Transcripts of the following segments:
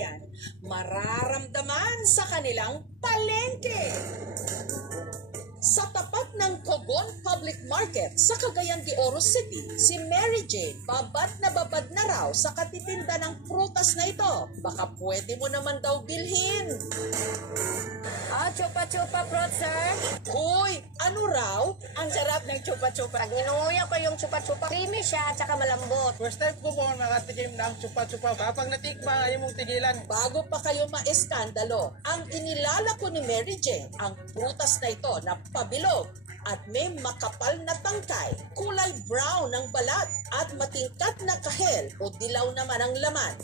bayan, mararamdaman sa kanilang palengke. Sa tapat ng Cogon Public Market sa Cagayan de Oro City, si Mary Jane babad na raw sa katitinda ng prutas na ito. Baka pwede mo naman daw bilhin. Chupa-chupa fruit, sir. Uy, ano raw? Ang sarap ng chupa-chupa. Ginuya ko yung chupa-chupa. Creamy siya at saka malambot. First time ko po nakatikim ng chupa-chupa. Kapag natikma, ayaw mong tigilan. Bago pa kayo maeskandalo, ang inilala ko ni Mary Jane, ang prutas na ito na pabilog at may makapal na tangkay, kulay brown ang balat at matingkat na kahel o dilaw naman ang laman.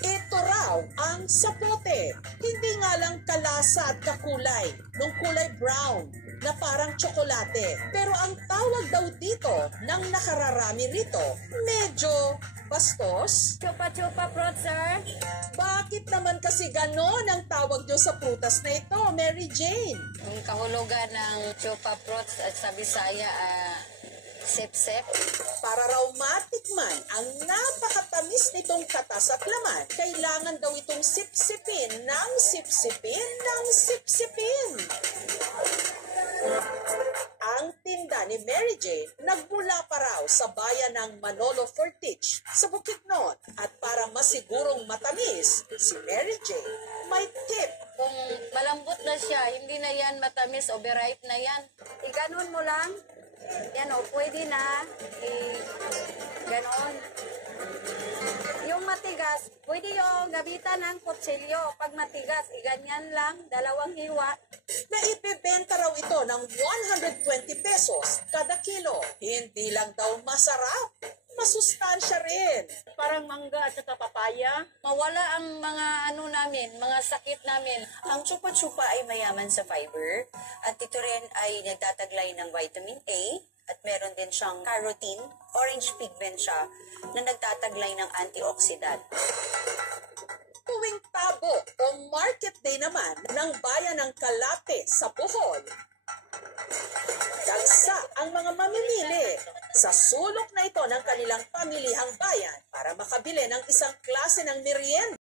Ito raw ang sapote. Hindi nga lang kalasa at kakulay, nung kulay brown na parang tsokolate. Pero ang tawag daw dito ng nakararami rito, medyo bastos. Chupa-chupa fruit, sir. Bakit naman kasi ganon ang tawag nyo sa prutas na ito, Mary Jane? Ang kahulugan ng chupa fruits at sa Bisaya, sip-sip. Para raw matikman ang napakatamis nitong katas at laman, kailangan daw itong sipsipin ng sipsipin ng sipsipin. Ang tinda ni Mary Jane nagmula pa raw sa bayan ng Manolo Fortich sa Bukidnon. At para masigurong matamis, si Mary Jane may tip. Kung malambot na siya, hindi na yan matamis, overripe na yan. Iganon mo lang. Yan o, pwede na. Ganon. Yung matigas, pwede yung gabitan ng kutsilyo. Pag matigas, iganyan lang, dalawang hiwa. Na ipibenta raw ito ng 120 pesos kada kilo. Hindi lang daw masarap, masustansya rin. Parang mangga at saka papaya. Mawala ang mga mga sakit namin. Ang chupa-chupa ay mayaman sa fiber at ito rin ay nagtataglay ng vitamin A at meron din siyang carotene, orange pigment siya na nagtataglay ng antioxidant. Tuwing tabo o market day naman ng bayan ng Calate sa Bohol, dagsa ang mga mamimili sa sulok na ito ng kanilang pamilihang bayan para makabili ng isang klase ng merienda.